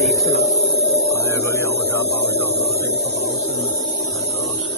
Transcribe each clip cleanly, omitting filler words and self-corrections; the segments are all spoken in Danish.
det er ikke så langt. Og jeg går lige over og tager bagstoppet og den på bagsiden. Altså også.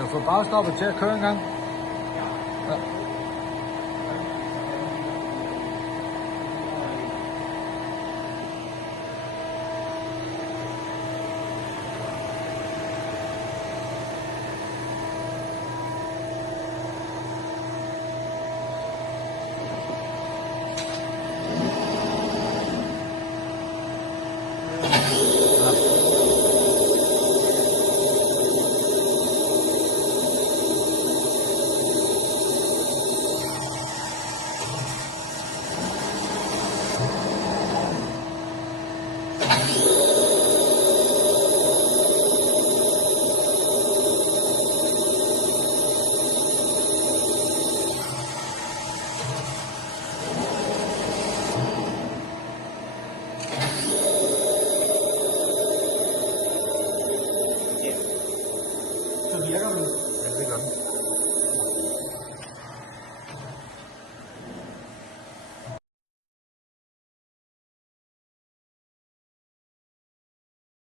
Kan du få bagstoppet til at køre en gang? Ja.